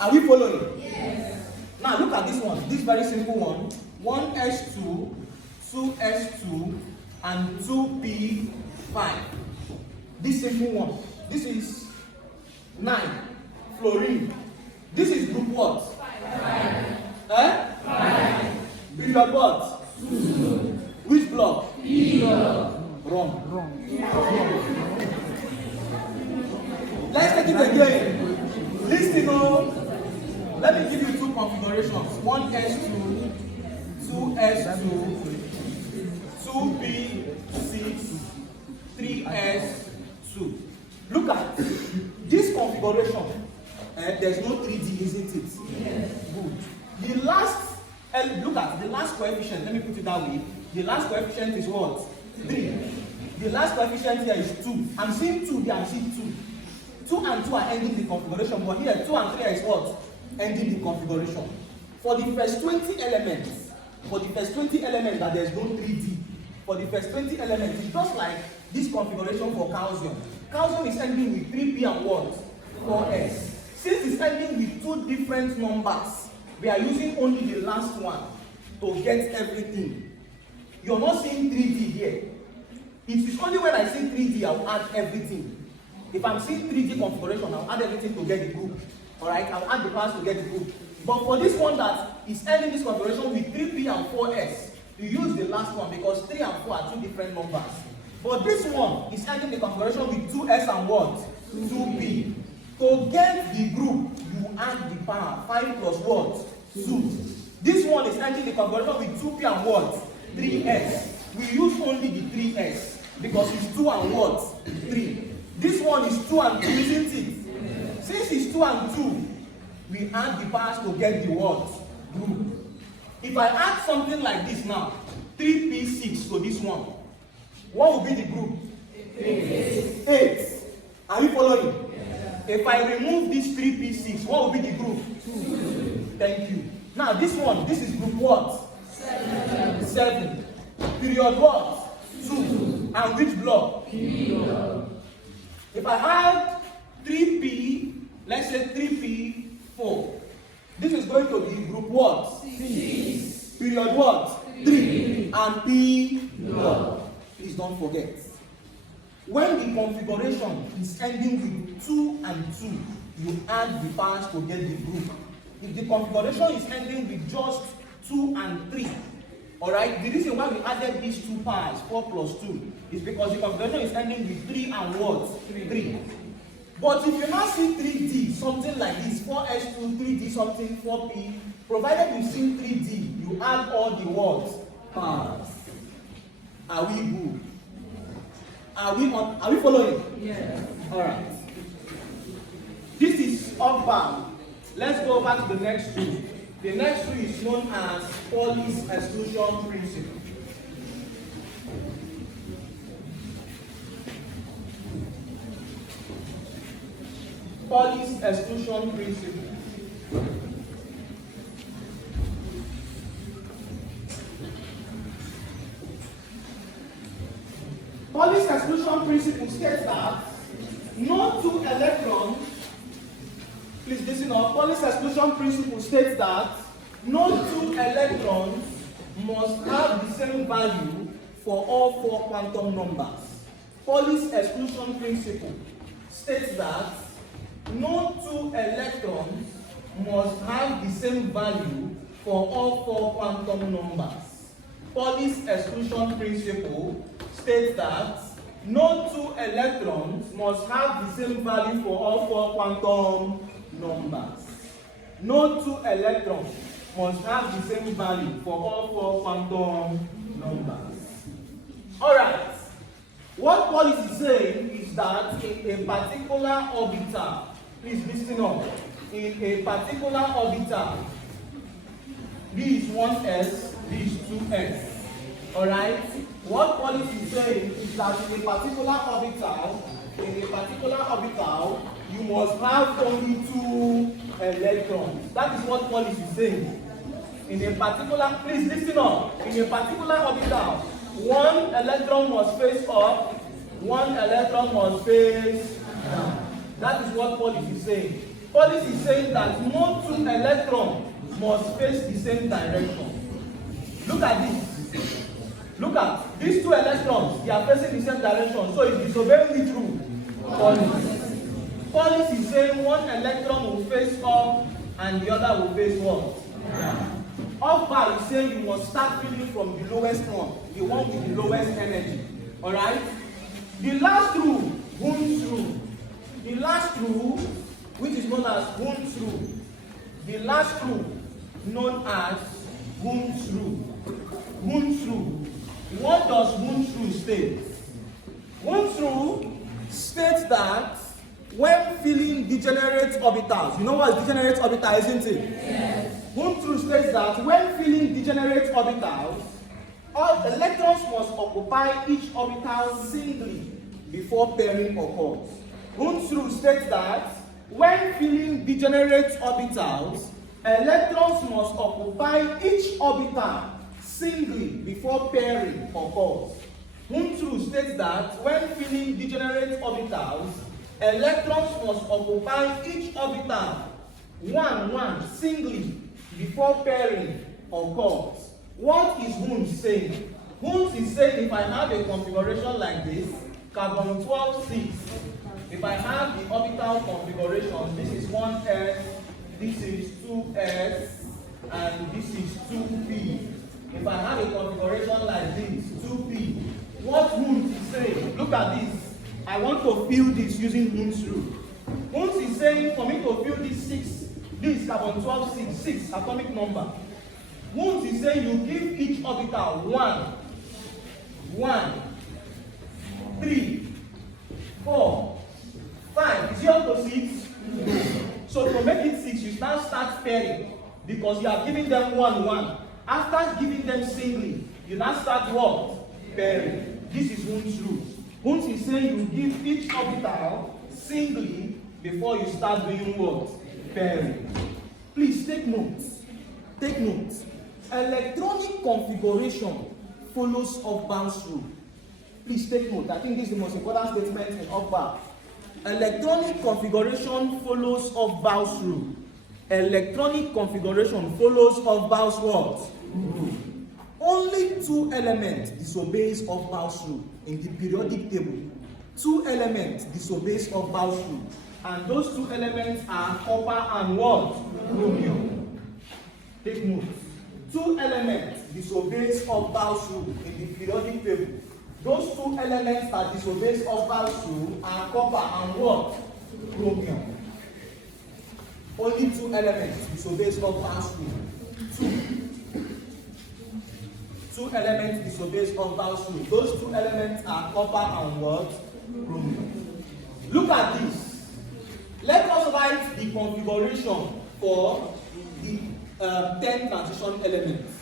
Are we following? Yes. Now look at this one. This very simple one. 1s2, 2s2, and 2p5. This simple one. This is 9. Fluorine. This is group what? 5. 5. Period what? 2. Which block? P block. Wrong. Let's take it again. Listen, let me give you 2 configurations. 1s2, 2s2, 2p6, 3s2. Look at this configuration. There's no 3D, isn't it? Yes. Good. The last, look at the last coefficient. Let me put it that way. The last coefficient is what? 3. The last coefficient here is 2. I'm seeing 2 there, I'm seeing 2. 2 and 2 are ending the configuration, but here 2 and 3 is what? Ending the configuration. For the first 20 elements, that there's no 3D. For the first 20 elements, it's just like this configuration for calcium. Calcium is ending with 3p and what? 4s. Since it's ending with 2 different numbers, we are using only the last one to get everything. You're not seeing 3D here. It is only when I see 3D, I'll add everything. If I'm seeing 3D configuration, I'll add everything to get the group. Alright, I'll add the parts to get the group. But for this one that is ending this configuration with 3p and 4s, you use the last one because 3 and 4 are 2 different numbers. But this one is ending the configuration with 2s and what? 2p. To get the group, you add the power. 5 plus what? 2. This one is ending the configuration with 2p and what? 3s. We use only the 3s because it's 2 and what? 3. This one is 2 and 2, isn't it? Since it's 2 and 2, we add the powers to get the what? Group. If I add something like this now, 3p6 to this one, what will be the group? 8. Are you following? Yes. If I remove this 3p6, what will be the group? 2. Thank you. Now this one, this is group what? 7. 7. Period what? 2. And which block? Period. If I have 3p, let's say 3p4. This is going to be group what? 6. Period what? 3. And p block. Please don't forget. When the configuration is ending with 2 and 2, you add the powers to get the group. If the configuration is ending with just 2 and 3, alright, the reason why we added these two powers, 4 plus 2, is because the configuration is ending with 3 and what? 3. But if you now see 3D, something like this, 4s2, 3D something, 4p, provided you see 3D, you add all the words, powers. Are we good? Are we following? Yes. Alright. This is off-bound. Let's go back to the next rule. The next rule is known as Pauli's exclusion principle. Pauli's exclusion principle. Pauli's exclusion principle states that no two electrons, please listen up, Pauli's exclusion principle states that no two electrons must have the same value for all 4 quantum numbers. Pauli's exclusion principle states that no two electrons must have the same value for all 4 quantum numbers. Pauli's exclusion principle states that no two electrons must have the same value for all 4 quantum numbers. No two electrons must have the same value for all 4 quantum numbers. Alright. What Paul is saying is that in a particular orbital, please listen up, in a particular orbital, this is 1s, this is 2s. Alright? What Paul is saying is that in a particular orbital, you must have only 2 electrons. That is what Paul is saying. In a particular, please listen up. In a particular orbital, 1 electron must face up, 1 electron must face down. That is what Paul is saying. Paul is saying that no 2 electrons must face the same direction. Look at this. Look at these 2 electrons, they are facing the same direction. So it's disobeying which rule? Pauli's. Pauli's is saying 1 electron will face up and the other will face what? Down. Off-bar is saying you must start filling from the lowest one, the one with the lowest energy. Alright? The last rule, Hund's rule. The last rule, which is known as Hund's rule. The last rule, known as Hund's rule. Hund's rule. What does Hund's rule state? Hund's rule states that when filling degenerate orbitals, you know what is degenerate orbital, isn't it? Yes. Hund's rule states that when filling degenerate orbitals, all electrons must occupy each orbital singly before pairing occurs. Hund's rule states that when filling degenerate orbitals, electrons must occupy each orbital singly before pairing occurs. Hund's rule states that when filling degenerate orbitals, electrons must occupy each orbital one singly before pairing occurs. What is Hund's saying? Hund's is saying if I have a configuration like this, carbon 12-6, if I have the orbital configuration, this is 1s, this is 2s, and this is 2p. If I have a configuration like this, 2p, what Hund's is saying, look at this. I want to fill this using Hund's rule. Hund's is saying for me to fill this 6, this carbon 12-6, 6 atomic number. Hund's is saying you give each orbital 1, 3, 4, 5. Is it up to 6? No. So to make it 6, you now start pairing because you are giving them 1. After giving them singly, you now start what? Pairing. This is Hund's rule. Hund's is saying you give each orbital singly before you start doing what? Pairing. Please take notes. Take notes. Electronic configuration follows off-bounce rule. Please take note. I think this is the most important statement in off-bounce. Electronic configuration follows off-bounce rule. Electronic configuration follows off-bounce what? Rule. Only 2 elements disobeys off-bounce rule in the periodic table. 2 elements disobeys off-bounce rule, and those 2 elements are copper and what? Chromium. Take note. 2 elements disobeys off-bounce rule in the periodic table. Those 2 elements that disobeys off-bounce rule are copper and what? Chromium. Only 2 elements disobeys off-bounce rule. 2 elements disobeys off-bounce rule. Those 2 elements are copper and what? Chromium. Look at this. Let us write the configuration for the 10 transition elements.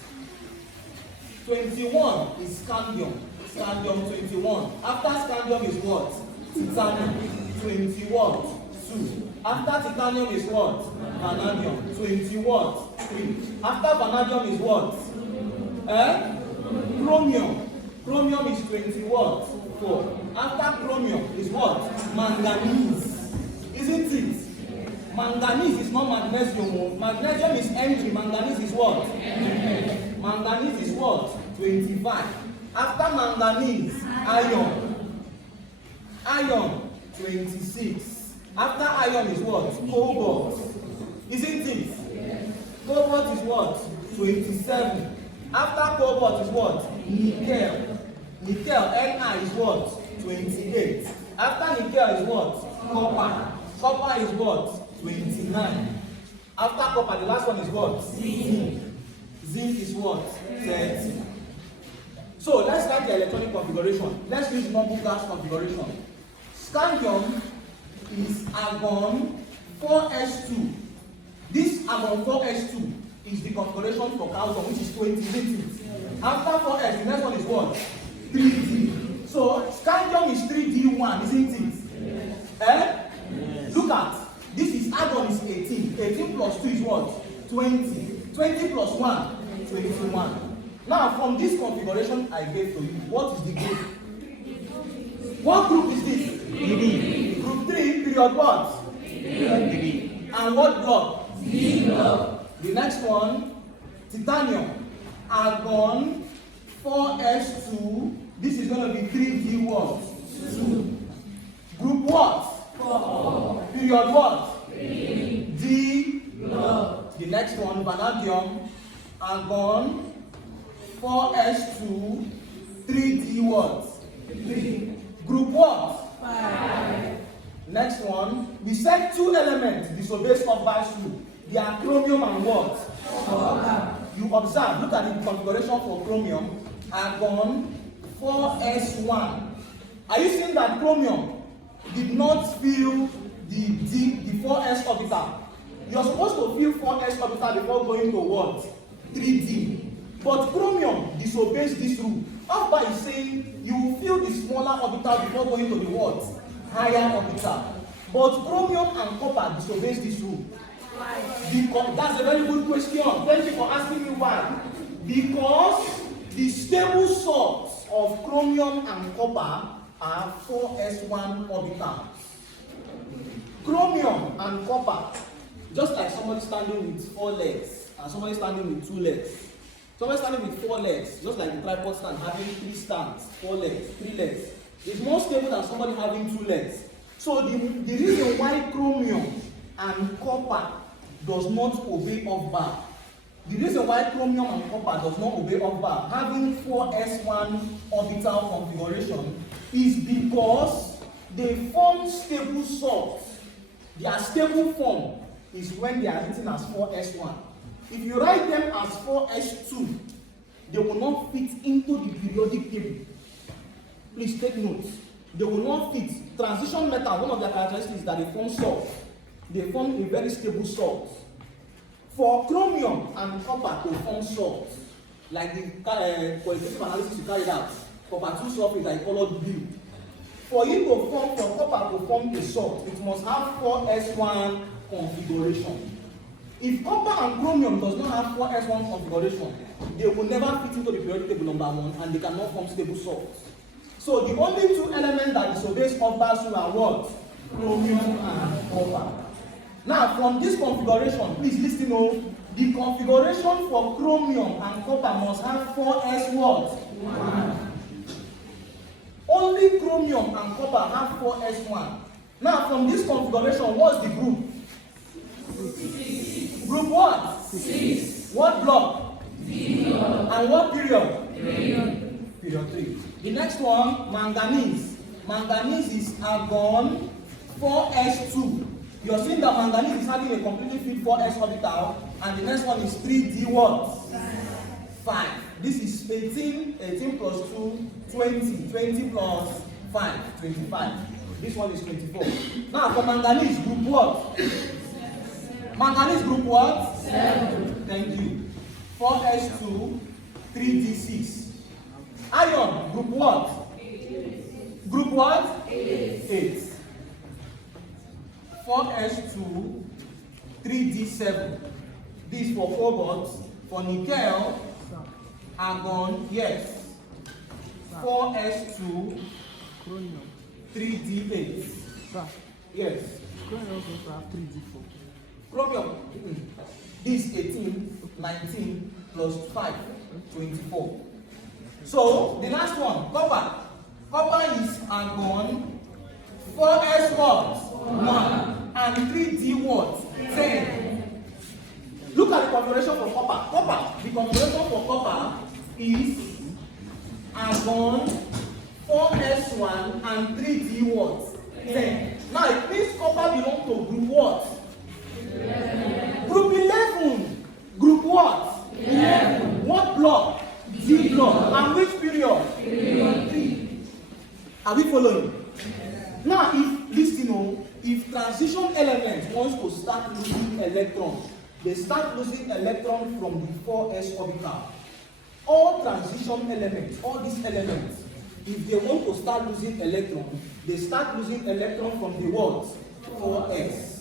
21 is scandium. Scandium 21. After scandium is what? Titanium. 20 what? 2. After titanium is what? Vanadium. 20 what? 3. After vanadium is what? Chromium. Chromium is 20 what? 4. After chromium is what? Manganese. Isn't it? Manganese is not magnesium. Magnesium is empty. Manganese is what? Manganese is what? 25. After manganese, iron. Iron, 26. After iron is what? Cobalt. Isn't it? Cobalt is what? 27. After cobalt is what? Nickel. Nickel, Ni is what? 28. After nickel is what? Copper. Copper is what? 29. After copper, the last one is what? Zinc. Zinc is what? 30. So let's start the electronic configuration. Let's use noble gas configuration. Scandium is argon 4s2. This argon 4s2 is the configuration for calcium, which is 20. After 4s, the next one is what? 3d. So scandium is 3d1, isn't it? Yes. Look at this is argon is 18. 18 plus 2 is what? 20. 20 plus 1, 21. Now, from this configuration I gave to you, what is the group? What group is this? Group 3, period what? Period 3. And what block? Z block. The next one, titanium. Argon 4s2. This is going to be 3d what? 2. Group what? 4. Period what? 3. D block. The next one, vanadium. Argon 4s2, 3d what? 3. Group what? 5. Next one, we said 2 elements disobeys off-bounce rule. They are chromium and what? Copper. You observe, look at the configuration for chromium. Argon 4s1. Are you seeing that chromium did not fill the 4s orbital? You're supposed to fill 4s orbital before going to what? 3d. But chromium disobeys this rule. Off-bounce is saying you will fill the smaller orbital before going to the what? Higher orbital. But chromium and copper disobeys this rule. Because that's a very good question. Thank you for asking me why. Because the stable source of chromium and copper are 4s1 orbitals. Chromium and copper, just like somebody standing with 4 legs and somebody standing with 2 legs. Somebody standing with 4 legs, just like the tripod stand having 3 stands, 4 legs, 3 legs. It's more stable than somebody having 2 legs. So the reason why chromium and copper does not obey off-bound, the reason why chromium and copper does not obey off-bound, having 4s1 orbital configuration, is because they form stable salts. Their stable form is when they are written as 4s1. If you write them as 4s2, they will not fit into the periodic table. Please take note. They will not fit. Transition metal, one of their characteristics is that they form salts. They form a very stable salt. For chromium and copper to form salts, like the qualitative analysis you carried out, copper 2 sulfate that is colored blue. For copper to form a salt, it must have 4s1 configuration. If copper and chromium does not have 4s1 configuration, they will never fit into the periodic table number 1 and they cannot form stable salts. So the only two elements that disobeys orbitals are what? Chromium and copper. Now from this configuration, please listen to the configuration for chromium and copper must have 4s what? 1. Only chromium and copper have 4s1. Now from this configuration, what's the group? 6. Group what? 6. What block? 0. And what period? Period 3. The next one, manganese. Manganese is argon 4s2. You're seeing that manganese is having a completely filled 4s orbital, and the next one is 3d what? 5. This is 18 plus 2, 20 plus 5, 25. This one is 24. Now for manganese, group what? Manganese group what? 7. Thank you. 4s2, 3d6. Iron, group what? 8. Group what? 8. 4s2, 3d7. This for cobalt. For nickel, argon, yes. 4s2, 3d8. Yes. Chromium also have 3d4. Chromium. This 18, 19 plus 5, 24. So the last one, copper. Copper is argon 4s what? 1 and 3d what? 10. Look at the configuration for copper. The configuration for copper is argon 4s1 and 3d what? 10. Now it means copper belongs to group what? 11. Group 11. Group what? 11. What block? D block. And which period? Period 3. Are we following? Now if transition element wants to start losing electrons, they start losing electrons from the 4s orbital. All transition elements, all these elements, if they want to start losing electrons, they start losing electrons from the what? 4s.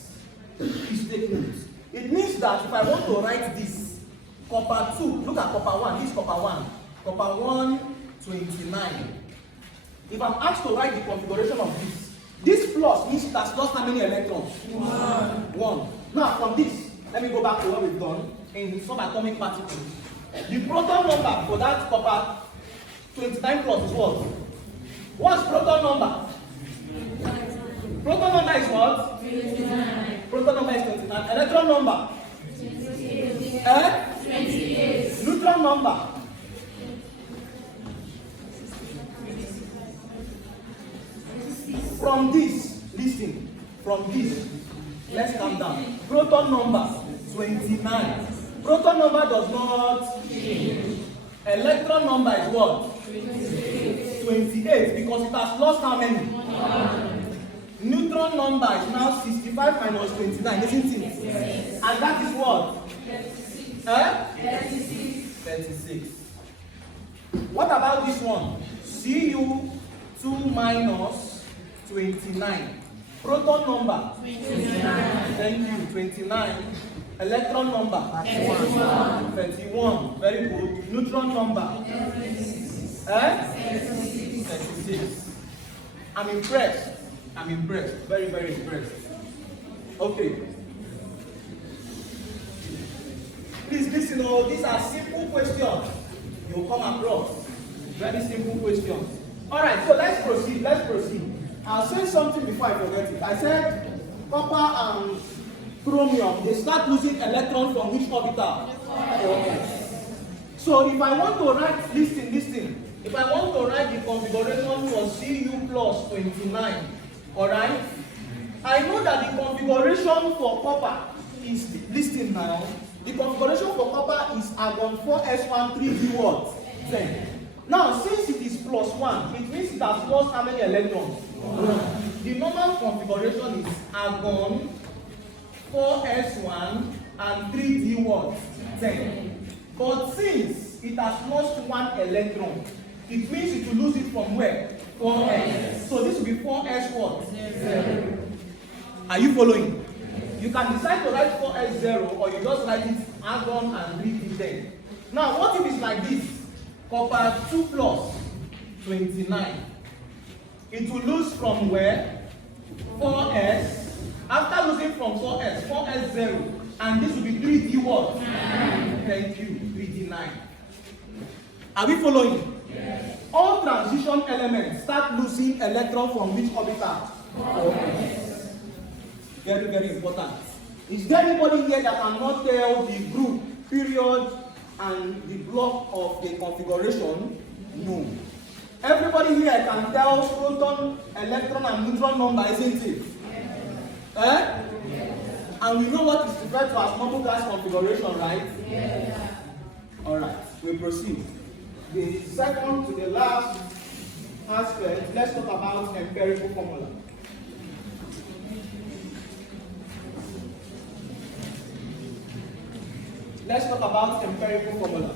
Please take note. It means that if I want to write this, copper 2, look at copper 1, this copper 1. Copper 1, 29. If I'm asked to write the configuration of this plus means it has lost how many electrons? 1. Now from this, let me go back to what we've done in subatomic particles. The proton number for that copper 29 plus is what? What's proton number? Proton number is what? 29. Proton number is 29. Electron number? 28. 28. Neutron number? From this, listen, from this, let's calm down. Proton number 29. Proton number does not change. Electron number is what? 28 because it has lost how many? 1. Neutron number is now 65 minus 29, isn't it? Yes. And that is what? 36. 36. What about this one? Cu2 minus 29. Proton number? 29. Thank you, 29. Electron number? 31. 31. Very good. Neutron number? 36. 36. I'm impressed. Very, very impressed. Okay. Please listen, these are simple questions you'll come across. Very simple questions. Alright, so let's proceed. I'll say something before I forget it. I said copper and chromium, they start losing electrons from which orbital? So if I want to write, listen. If I want to write the configuration for Cu plus 29, alright? I know that the configuration for copper is, listen now, the configuration for copper is argon 4s1 3d what? 10. Now, since it is plus 1, it means it has lost how many electrons? 1. The normal configuration is argon 4s1 and 3d what? 10. But since it has lost 1 electron, it means it will lose it from where? 4s. So this will be 4s what? 0. Are you following? You can decide to write 4s0 or you just write it argon and 3d10. Now, what if it's like this? Copper 2 plus 29. It will lose from where? 4s. After losing from 4s0, and this will be 3d what? 9. Thank you, 3d9. Are we following? Yes. All transition elements start losing electron from which orbital? 4s. Very, very important. Is there anybody here that cannot tell the group, period, and the block of the configuration? No. Everybody here can tell proton, electron, and neutron number, isn't it? Yes. Eh? Yes. And we know what is referred to as multiple gas configuration, right? Yes. Alright, we proceed. The second to the last aspect, let's talk about empirical formula. Let's talk about empirical formula.